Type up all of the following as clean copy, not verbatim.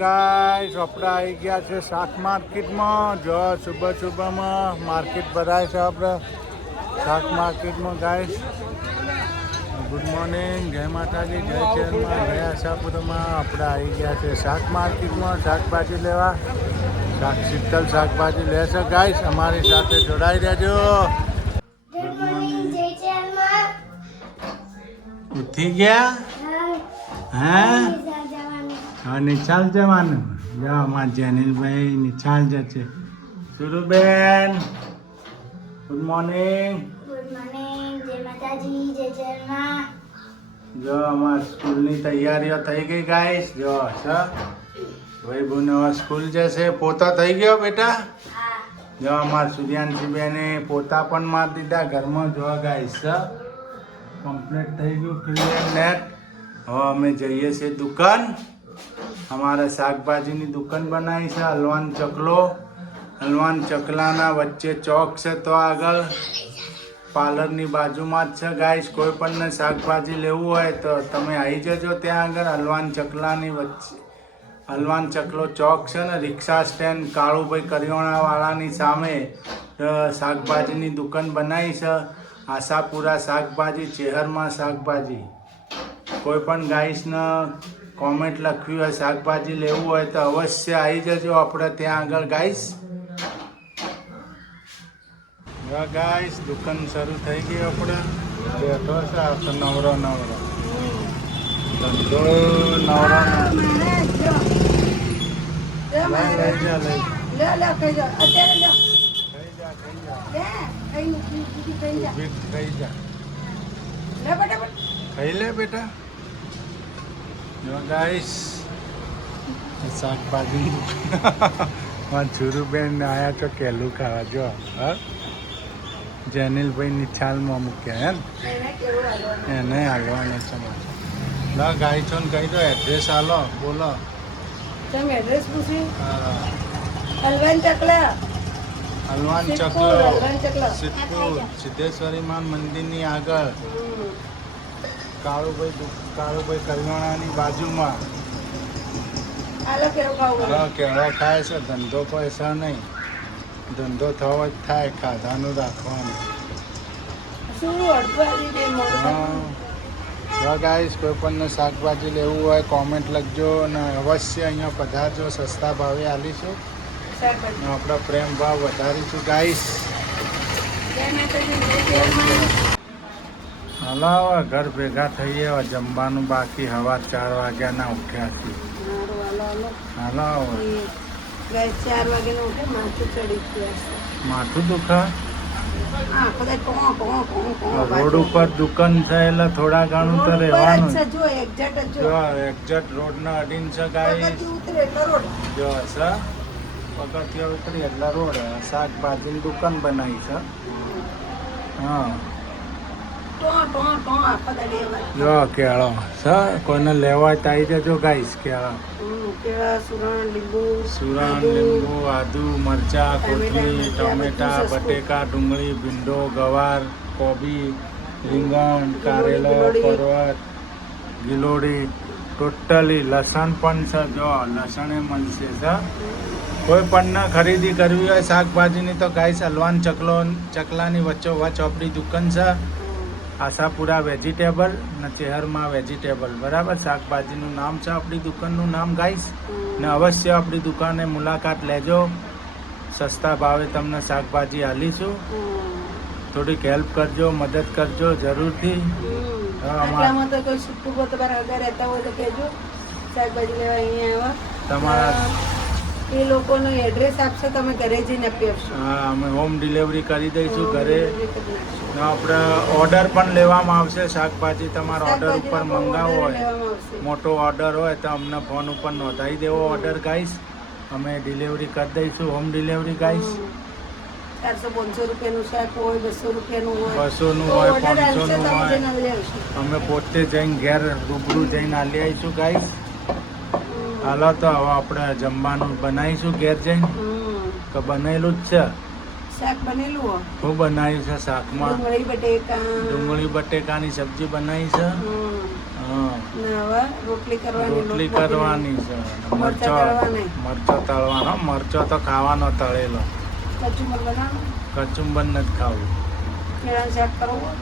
Guys આપણે આવી ગયા છે શાક માર્કેટમાં. જો સુબહમાં માર્કેટ ભરાય છે. આપણે શાક માર્કેટમાં ગાઈસ. ગુડ મોર્નિંગ, જય માતાજી, જય ચેરમાં, જય આશાપુરમાં. આપણે આવી ગયા છે શાક માર્કેટમાં શાકભાજી લેવા. શીતલ શાકભાજી લેશે ગાઈસ. અમારી સાથે જોડાઈ રહેજો. Good morning. ઉઠી ગયા? હા, હા, નિશાળ જવાનું. જો અમારા જેનિલભાઈ નિશાળ જશે. સુરુબેન, ગુડ મોર્નિંગ. ગુડ મોર્નિંગ, જય માતાજી, જય ચેરમાં. જો અમારા સ્કૂલની તૈયારીઓ થઈ ગઈ ગાઈસ. જો ભાઈ બુનો સ્કૂલ જશે. પોતા થઈ ગયો બેટા? જો અમારા સૂર્યાંશીબેને પોતા પણ મારી દીધા ઘરમાં. જો ગાઈસ કમ્પ્લીટ થઈ ગયું, ક્લિયર નેટ. હવે અમે જઈએ છીએ દુકાન. અમારે શાકભાજીની દુકાન બનાવી છે. હલવાન ચકલો, હલવાન ચકલાના વચ્ચે ચોક છે. તો આગળ પાર્લરની બાજુમાં જ છે ગાઈસ. કોઈ પણને શાકભાજી લેવું હોય તો તમે આવી જજો ત્યાં આગળ. હલવાન ચકલાની વચ્ચે હલવાન ચકલો ચોક છે ને, રિક્ષા સ્ટેન્ડ કાળુભાઈ કરિયાણાવાળાની સામે શાકભાજીની દુકાન બનાવી છે. આશાપુરા શાકભાજી, ચેહરમાં શાકભાજી. કોઈ પણ ગાઈસને કોમેન્ટ લખવી હોય, શાકભાજી લેવું હોય તો અવશ્ય આવી જજો આપણે ત્યાં આગળ ગાઈસ. ગાઈસ દુકાન શરૂ થઈ ગઈ. આપણે બેઠો છે આ નવરો નવરો ધંધો નવરો ખાઈ લે બેટા. જો ગાઈસ શાકભાજી માં છુરુબેન આયા તો કેલું ખાવા. જો હા, જેનિલભાઈ નિશાળમાં મૂક્યા હે એને હાલવાનો છે. ના ગાઈ છો ને કહી દો એડ્રેસ હાલો. બોલો તમે એડ્રેસ પૂછી. હા, હલવાન ચકલા, હલવાન સિદ્ધપુર, ચકલો, હલવાન ચકલો. સિદ્ધપુર સિદ્ધેશ્વરી માં મંદિરની આગળ કાળુભાઈ કરિયાણાની બાજુમાં. આલો કેવું ખાવું? હા, કેળો ખાય છે. ધંધો પૈસા નહીં, ધંધો થવો જ થાય. ખાધાનું રાખવાનું. શું અડધવાળી દે હા, ગાઈસ કોઈ પણને શાકભાજી લેવું હોય કોમેન્ટ લખજો અને અવશ્ય અહીંયા પધારજો. સસ્તા ભાવે આલીશું. શાકભાજી. આપણે પ્રેમ ભાવ વધારીશું ગાઈસ. જય માતાજી, જય ચેરમાં. હાલો હવે ઘર ભેગા થઈએ. હવે જમવાનું બાકી. હવા 4 વાગ્યાના ઉઠ્યા છીએ. હાલો હવે. ગાઈસ 4 વાગે નો ઉઠે, માથું ચડી ગયા છે. માથું દુખા? હા, કદાચ રોડ ઉપર દુકાન છે એટલે થોડા ઘણું તો રહેવાનું. જો એક્ઝેક્ટ જો જો એક્ઝેક્ટ રોડના અડીન છે ગાઈસ. ઉતરે એટલે રોડ. જો છે પગથિયા ઉતરી એટલે રોડ. શાકભાજીની દુકાન બનાવી છે. હા, જો કેળો છે. કોઈને લેવા હોય તો આવી જજો ગાઈસ. કેળા, કેળા, સુરણ, લીંબુ, લીંબુ, આદુ, મરચા, કોથમીર, ટમેટા, બટેકા, ડુંગળી, ભીંડો, ગવાર, કોબી, રીંગણ, કારેલા, પરવળ, ગિલોડી, ટોટલી લસણ પણ છે. જો લસણ એ મળશે છે. કોઈ પણ ખરીદી કરવી હોય શાકભાજીની તો ગાઈસ હલવાન ચકલાની વચ્ચોવચ્ચ આપણી દુકાન છે. આશાપુરા વેજીટેબલ ને ચેહરમાં વેજીટેબલ. બરાબર, શાકભાજીનું નામ છે આપણી દુકાનનું નામ ગાઈસ. ને અવશ્ય આપણી દુકાને મુલાકાત લેજો. સસ્તા ભાવે તમને શાકભાજી આલીશું. થોડીક હેલ્પ કરજો, મદદ કરજો જરૂરથી. આટલામાં તો કોઈ સુટું હોય તો તમારા આગળ રહેતા હોય તો કહેજો. શાકભાજી લેવા અહીંયા આવો. તમારા એ લોકોનો એડ્રેસ આપશો, તમે ઘરે જઈને આપી આપશો. હા, અમે હોમ ડિલિવરી કરી દઈશું ઘરે. આપણે ઓર્ડર પણ લેવામાં આવશે. શાકભાજી તમારા ઓર્ડર ઉપર મંગાવવો હોય, મોટો ઓર્ડર હોય તો અમને ફોન ઉપર નોંધાવી દેવો ઓર્ડર ગાઈસ. અમે ડિલિવરી કરી દઈશું, હોમ ડિલિવરી ગાઈસ. 400-500 રૂપિયાનું શાક હોય, 200 રૂપિયાનું હોય, 200નું હોય, 500નું હોય. અમે પોતે જઈને ઘેર રૂબરૂ જઈને આલી આવીશું ગાઈસ. હાલો તો હવે આપણે જમવાનું બનાવીશું ઘેર જઈને. તો બનેલું જ છે. શાક બનેલું હો શું બનાવ્યું છે શાકમાં? ડુંગળી બટેકા ડુંગળી બટેકાની સબ્જી બનાવી છે. હા, ને હવે રોટલી કરવાની રોટલી લોટ કરવાની છે. મરચાં તળવાના. મરચો તળવાનો. મરચો તો ખાવાનો તળેલો, કચુંબર બનાવવાનું. કચુંબર નથી ખાવું. કેળાનું શાક કરવું.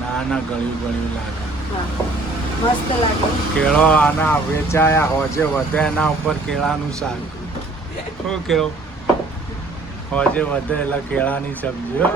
ના ના, ગળ્યું ગળ્યું લાગે. હા મસ્ત લાગે. કેળો આના વેચાયા હોજે વધે એના ઉપર કેળાનું શાક. શું કેવું? હોજે વધે એટલે કેળાની સબ્જી હો.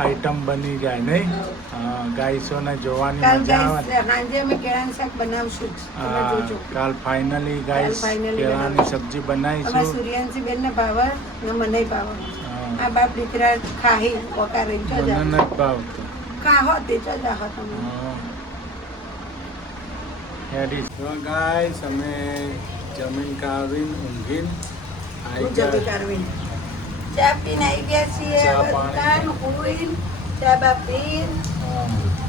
આઈટમ બની જાય નહીં? હા, ગાઈસોને જોવાની કાલ મજા આવે. સાંજે અમે કેળાનું શાક બનાવશું જ. તમે હા, જોજો. કાલ ફાઇનલી ગાઈસ કેળાની સબ્જી અમારા બનાવીશું. સૂર્યાંશી બેન ને ભાવે ને મને ભાવે. હા, આ બાપ દીકરા ખાહી વકારી જો મને જા નથી ભાવતું. ખાહો તે જો જાહો તમે. તો ગાઈસ અમે જમીન કાવીને ઊંઘીને આવી હું જમી ગયા. કાઢવી ચા પીને આવી ગયા છીએ. ચા હવે પાણી. દુકાન ઉડીને ચા બા પીને હા.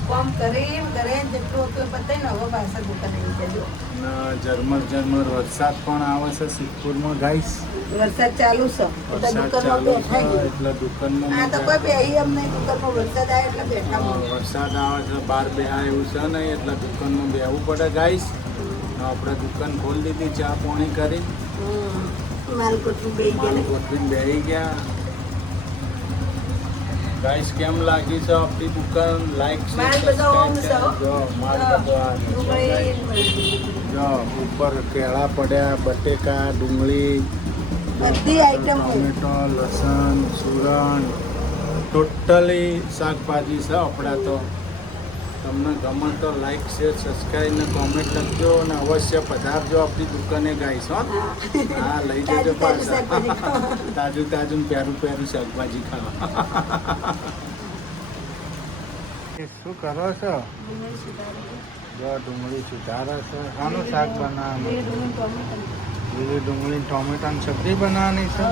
કોમ કરીને ઘરે જેટલું હતું એ પતાવીને હવે પાછા દુકાને આવી જજો. અને ઝરમર વરસાદ પણ આવે છે સિદ્ધપુરમાં ગાઈસ. વરસાદ ચાલુ છે એટલે વરસાદ દુકાનમાં ચાલુ બેઠા છે છીએ. એટલે દુકાનમાં આ તો મજા. કોઈ બેહી એમ નહીં દુકાનમાં વરસાદ આવે એટલે બેઠા હા, હોય. વરસાદ આવે છે બહાર બેહા એવું છે નહીં એટલે દુકાનમાં બેહવું પડે ગાઈસ. આપણે દુકાન ખોલી દીધી, ચા પાણી કરી, માલ કોઠું બેહી માલ ગયા. ગોઠવીને બેહી ગયા. ગાઈસ કેમ લાગી છે આપણી દુકાન? લાઈક માલ બધો ઓમ છે હો. જો માલ બધો આ છે. જો guys, ડુંગળી જો ઉપર કેળા પડ્યા, બટેકા, ડુંગળી, બધી આઈટમ હોય. ટોમેટો, લસણ, સુરણ, ટોટલી શાકભાજી છે આપણા. તો તમને ગમે તો લાઈક શેર સબસ્ક્રાઈબ ને કોમેન્ટ લખજો અને અવશ્ય પધારજો આપણી દુકાને ગાઈસ હો. હા, લઈ જજો તાજું પાછા. શાકભાજી ખાવા. તાજું તાજું પ્યારું શાકભાજી ખાવા. શું કરો છો? જો ડુંગળી સુધારે છે. શાનું શાક બનાવવાનું? લીલી ડુંગળી ટોમેટાની સબ્જી બનાવવાની છે.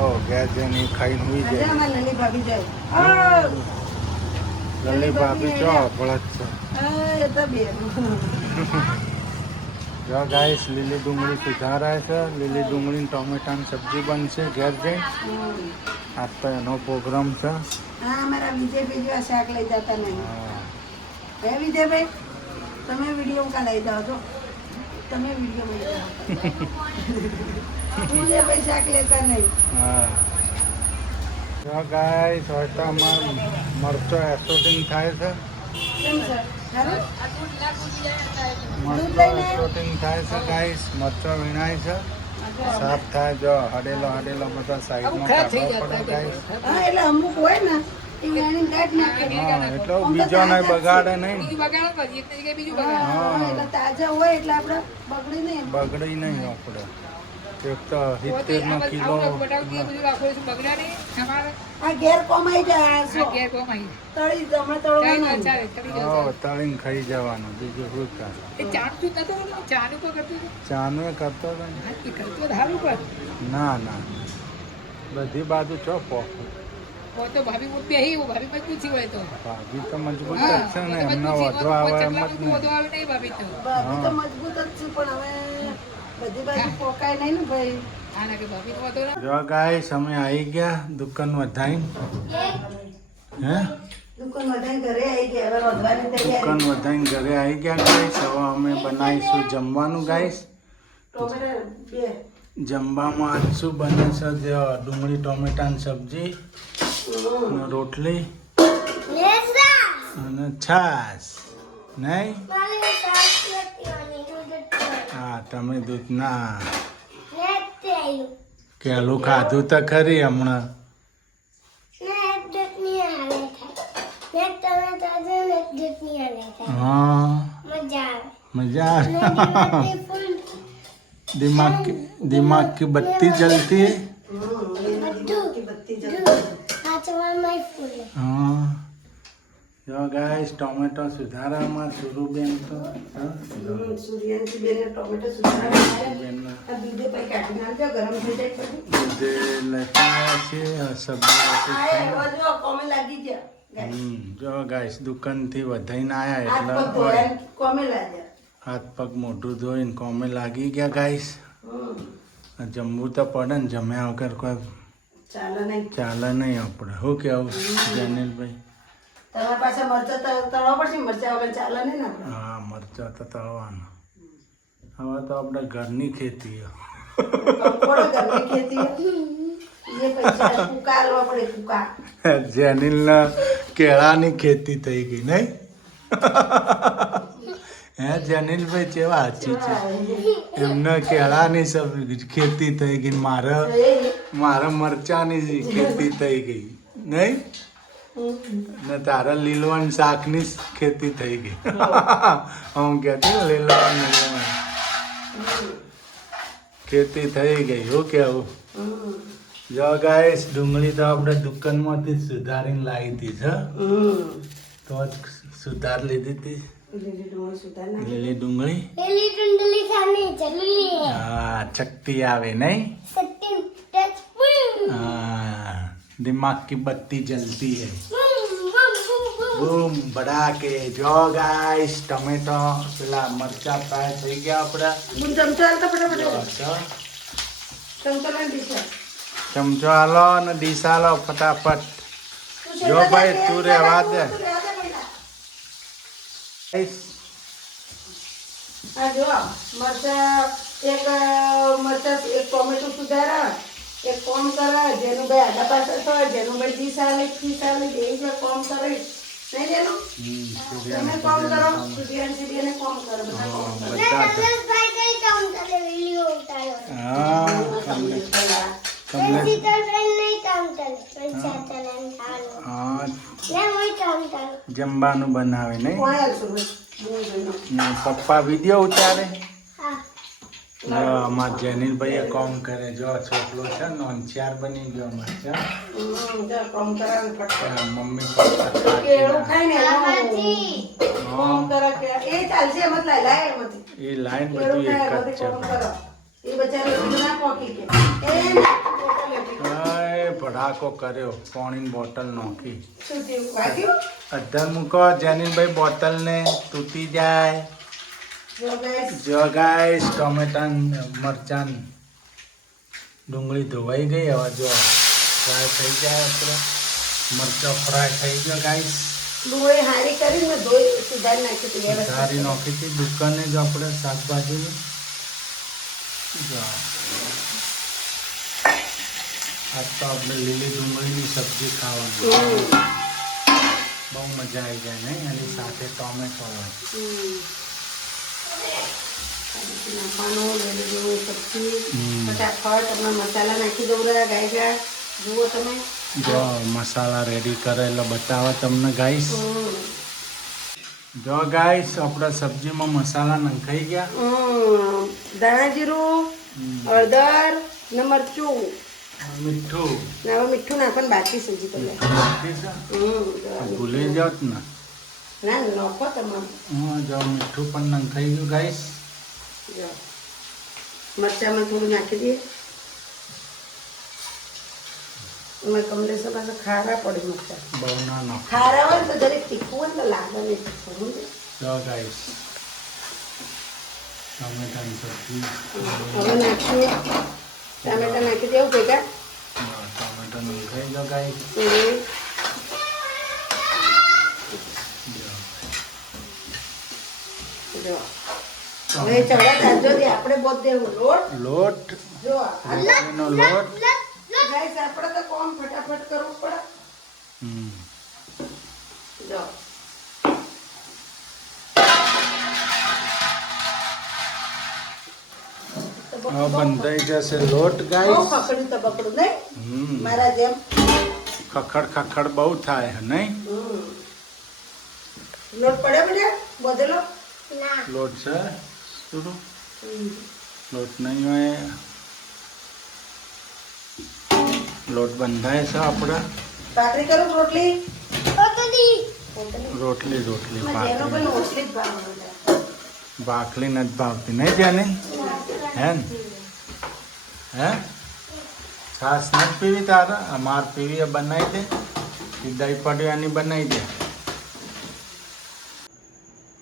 ઓ ગેસ જઈને ખાઈને હુઈ આજે જાય. અમારી નાની ભાભી જાય. લલી ભાભી ચો ભળત છે. એ તો બેન. જો ગાઈસ લીલી ડુંગળી સુધારાય છે. લીલી ડુંગળી ટોમેટાની સબ્જી બનશે ઘેર જઈ. આજ તો એનો પ્રોગ્રામ છે. હા અમારા વિજયભાઈ જેવા શાક લઈ જતા નહીં. હા. હે વિજયભાઈ તમે વિડીયો કા લઈ જાઓ છો? તમે વિડીયો લઈ જાઓ. વિજયભાઈ શાક લેતા નહીં. હા. જો ગાઈસ હવે તો અમાર મરચો એસોટિંગ થાય છે. કેમ છે ખરું? મરચો એસોટિંગ થાય છે ગાઈસ. મરચો વીણાય છે, સાફ થાય. જો હડેલો બધા સાઈડમાં કાઢવો પડે ગાઈસ. હા એટલે અમુક હોય ને એ વેણીને કાઢી નાખે. હા, એટલે બીજો નહીં બગાડે નહીં. હા, એટલે તાજા હોય એટલે આપણે બગડી નહીં. બગડી નહીં આપણે. એક તો 70 કિલો. આ ઘેર કોમાઈ જાય આ શું? તળી હમણાં તળવાનું. હા, તળીને ખાઈ જવાનું. બીજું શું કામ? ચાનું એ કરતો હતો ને? ના ના, બધી બાજુ ચો પોખું. ભાભી તો મજબૂત જ છે ને, એમને વધુ આવે એમ જ નહીં. ભાભી તો મજબૂત જ છે પણ હવે બધી બાજુ પોકાય નહીં ને ભાઈ. જો ગાઈસ અમે આવી ગયા દુકાન વધાઈને. હે દુકાન બધાને ઘરે આવી ગયા હવે રોધવાની દુકાન તૈયારી. વધાઈને ઘરે આવી ગયા ગાઈસ. હવે અમે બનાવીશું જમવાનું ગાઈસ. ટોમેટા બે. જમવામાં આજ શું બને છે? જો ડુંગળી ટોમેટાની સબ્જી અને રોટલી અને છાશ. નહીં? હા, તમે દૂધ ના કેલું ખાધું તો ખરી હમણાં. હા, મજા આવે. दिमाग की बत्ती जलती है. हाँ. જો ગાઈસ ટોમેટો સુધારામાં સુરુબેન તો સૂર્યાંશી બેને ટોમેટો સુધાર્યા. બેનના આ દૂધે પછી કાઢી નાખજો ગરમ થઈ જાય પછી. દૂધે લેતા આવ્યા છીએ સબ્જી. આ જો કોમે લાગી ગયા. જો ગાઈસ દુકાનથી વધાઈને આવ્યા હાથ પગ એટલે ધોયા કોમે લાગ્યા. હાથ પગ મોઢું ધોઈને કોમે લાગી ગયા ગાઈસ. જમવું તો પડે ને, જમ્યા વગર કોઈ ચાલે નહીં. ચાલે નહીં આપણે. શું કહેવું જેનિલભાઈ? તમારા પાસે મરચાં તળવા પડશે, મરચાં વગર ચાલે નહીં ને આપણે. હા, મરચાં તો તળવાના. હવે તો આપણે ઘરની ખેતી કંકોડો ઘરની ખેતી એ પૈસા કુકા આલવા પડે, કુકા. જેનિલના કેળાની ખેતી થઈ ગઈ નહીં? હે જેનિલભાઈ કેવા સાચી છે? એમને કેળાની ખેતી થઈ ગઈ, મારે મરચાની ખેતી થઈ ગઈ નહીં? ને તારા લીલવણ શાકની ખેતી થઈ ગઈ. હું કહેતી લીલવણ ખેતી થઈ ગઈ. શું કેવું? જો ગાઈસ, ડુંગળી તો આપણે દુકાનમાંથી સુધારીને લાવી હતી છે. તો જ સુધાર લીધી હતી લીલી ડુંગળી. હા, ચકતી આવે નહીં? हाँ, दिमाग की बत्ती जलती है. बूम भड़ाके. जो गाइस, टमेटो પેલા મરચા ફ્રાય થઈ ગયા આપણા. ચમચો હાલો અને ડીશ હાલો ફટાફટ. જો ભાઈ તું રહેવા દે. આ જો મરચા એક ટોમેટો સુધારા, એક કોમ કરે. જેનુભાઈ આડા પાછળ થાય, જેનુભાઈ ડીસાલે બે જે કોમ કરે નહીં જેનું. તમે કોમ કરો, સુધિયાને કોમ કરો, બધા કોમ કરો. જમવાનું બનાવે નહીં? પપ્પા વિડીયો ઉતારે. અમાર જેનિલભાઈ કામ કરે. જો છોકરો છે નોંચાર બની ગયો. મમ્મી પપ્પા એ લાઈન બધું એક જ છે. ભડાકો કર્યો, પાણીની બોટલ નાખી. અડધર મૂકો જેનિલભાઈ, બોટલ ને તૂટી જાય. જો ગાઈસ, ટોમેટા મરચાં ડુંગળી ધોવાઈ ગઈ. હવે જો ફ્રાય થઈ જાય. આપણે મરચો ફ્રાય થઈ ગયો ગાઈસ. ડુંગળી હારી કરીને ધોઈ સુધારી નાખી હતી. સારી નાખી હતી દુકાને જ આપણે શાકભાજીની. જો આજ તો આપણે લીલી ડુંગળીની સબ્જી ખાવાની. બહુ મજા આવી જાય નહીં? એની સાથે ટોમેટો હોય. ફટાફટ તમે મસાલા નાખી દઉં ગાય. જુઓ તમે, જો મસાલા રેડી કરેલા બતાવે તમને ગાઈસ. જો ગાઈસ, આપણા સબ્જીમાં મસાલા નખાઈ ગયા. ધાણા જીરું, હળદર ને મરચું, મીઠું. હવે મીઠું નાખવાનું બાકી સબ્જી પહેલા. ભૂલી જાત ને. ના નાખો તમારે. જો મીઠું પણ નખાઈ ગયું ગાઈસ. જો મરચામાં થોડું નાખી દઈએ. એમાં કમલેશ પાસે ખારા પડે મરચા. બહુ ના નાખ. ખારા હોય ને તો જરીક તીખું હોય ને તો લાગે નહીં તીખું. જો ગાઈસ, ટમેટાની સબ્જી. હવે નાખશું ટામેટા નાખી દેવું ભેગા. ટમેટા નખાઈ ગયો ગાઈસ. જો હવે ચડા કાઢજો દે. આપણે બોધ દેવું લોટ. જો રોટલીનો લોટ. ગાઈસ, આપણે તો કોમ ફટાફટ કરવું પડે. જો હવે બંધાઈ જશે લોટ ગાઈસ. પકડ્યું તો પકડું નહીં મારા જેમ. ખખડ ખખડ બહુ થાય નહીં? લોટ પડે બેટા બધેલો. લોટ છે થોડું. લોટ નહીં હોય. લોટ બંધાય છે આપણે. ભાખરી કરું રોટલી. રોટલી જેનો પણ ઓછલી જ ભાવે. ભાખરી નથી ભાવતી નહીં જેને? હે ને? હે છાશ નથી પીવી તારે? અમાર પીવી એ બનાવી દે. દહીં પડ્યું એની બનાવી દે.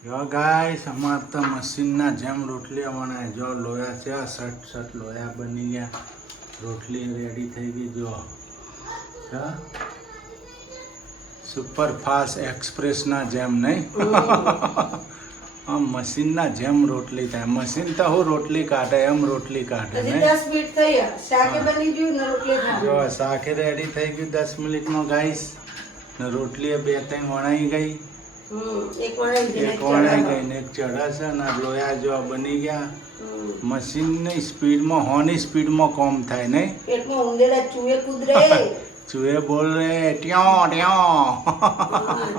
જો ગાઈસ, અમાર તો મશીનના જેમ રોટલી બનાવે. જો લોયા છે, સટ લોયા બની ગયા. રોટલી રેડી થઈ ગઈ. જો સુપર ફાસ્ટ એક્સપ્રેસના જેમ નહીં આમ મશીનના જેમ રોટલી થાય. મશીન તો હું રોટલી કાઢે એમ રોટલી કાઢે હજી નહીં. 10 મિનિટ થઈ ગયા. શાકે બની ગયું ને રોટલી ખાવી. જો શાકે રેડી થઈ ગયું 10 મિનિટમાં ગાઈસ. ને રોટલી 2-3 વણાઈ ગઈ. એક વણાઈ ગઈ, એક વણાઈ ગઈ ને એક ચડાશે ને લોયા જો બની ગયા. મશીનની સ્પીડમાં હોની સ્પીડમાં કોમ થાય નહીં. પેટમાં ઊંધેડા ચૂહે કૂદરે. ચૂહે બોલ રે ટ્યો ટ્યો.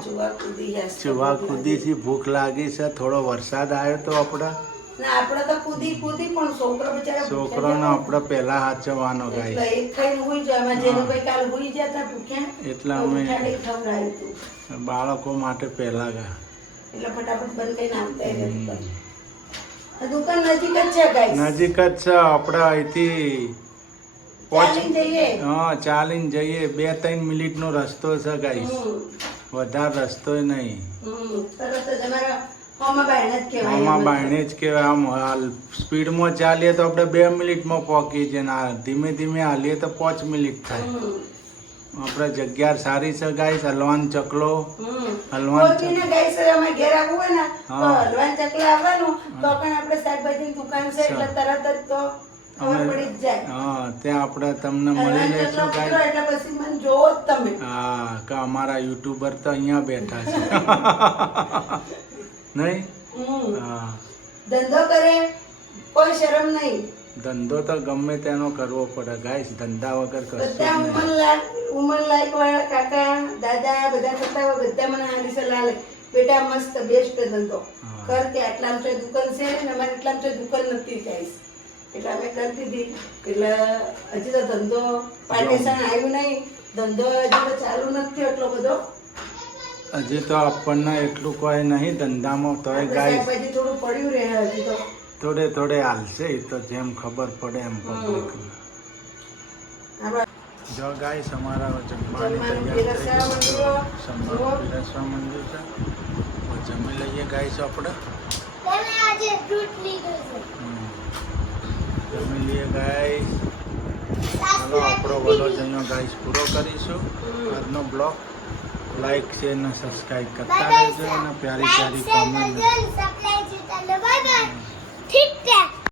ચૂહા કૂદી જશે. ચૂહા કૂદીથી ભૂખ લાગી છે. થોડો વરસાદ આવ્યો તો આપણે ના આપણે તો કૂદી પણ છોકરો બિચારા છોકરાનો આપણે પહેલા હાચવવાનો એટલે ગાઈસ. એક ખાઈને હુઈ જાય. એમાં જેનું ભાઈ કાલ હુઈ જતા ભૂખ્યા એટલે તો અમે ઉઠાડી ખવડાવ્યું હતું. બાળકો માટે પહેલા ગયા. એટલે ફટાફટ બંધ કરીને આવતા રહ્યા દુકાન. આ દુકાન નજીક જ છે ગાઈસ. નજીક જ છે આપણે અહીંથી ચાલીને જઈએ. હા ચાલીને જઈએ. 2-3 મિનિટનો રસ્તો છે ગાઈસ. વધારે રસ્તો નહીં. તરત જ અમારા હોમાં બાયણે જ કહેવાય. આમાં બાયણે જ કહેવાય. આમ હાલ સ્પીડમાં ચાલીએ તો આપણે 2 મિનિટમાં પહોંચી જઈએ ને ધીમે ધીમે હાલીએ તો 5 મિનિટ થાય. આપણે જગ્યા સારી છે ગાઈસ. હલવાન ચકલો હલવાન કોઈ બી ને ગાઈસ અમે ઘેર આવવું હોય ને તો હા. હલવાન ચકલા આવવાનું તો પણ આપણે શાકભાજીની દુકાન છે એટલે તરત જ તો ખબર પડી જ જાય. હા ત્યાં આપણે તમને મળી હલવાન લઈશું ચકલા ગાઈસ. ઉતરો એટલે પછી મને જોવો જ તમે. હા કે અમારા યુટ્યુબર તો અહીંયા બેઠા છે નહીં. હા ધંધો કરે કોઈ શરમ નહીં. ધંધો તો ગમે તેનો કરવો પડે ગાઈસ. ધંધા વગર કશું જ બધા નહીં. ઉંમરલાયક વાળા કાકા દાદા બધા કરતા હોય બધા મને હારી સલાહ લે બેટા મસ્ત બેસ્ટ ધંધો હા. કર કે આટલામાં તો દુકાન છે ને અમારે એટલામાં તો દુકાન નથી ગાઈસ. એટલે અમે કરી દીધી. એટલે હજી તો ધંધો પાર્ટીશન આવ્યું નહીં. ધંધો હજી તો ચાલુ નથી એટલો બધો. હજી તો આપણને એટલું કોઈ નહીં ધંધામાં તોય આપણે ગાઈસ શાકભાજી થોડું પડ્યું રહે હજી તો. થોડે થોડે હાલશે. એ તો જેમ ખબર પડે એમ પબ્લિક. આપણા જો ગાઈસ અમારા જમવાની જમવાનું તૈયાર થઈ પીરસવા ગયું. માંડ્યું. જમવાનું પીરસવા માંડ્યું છે. તો જમી લઈએ ગાઈસ આપણે. જમી લઈએ ગાઈસ. ચાલો આપણો વલો જઈનો ગાઈસ પૂરો કરીશું. આજનો બ્લોગ લાઈક શેર ને સબસ્ક્રાઈબ કરતા રહેજો અને પ્યારી પ્યારી કોમેન્ટ. ठीक है.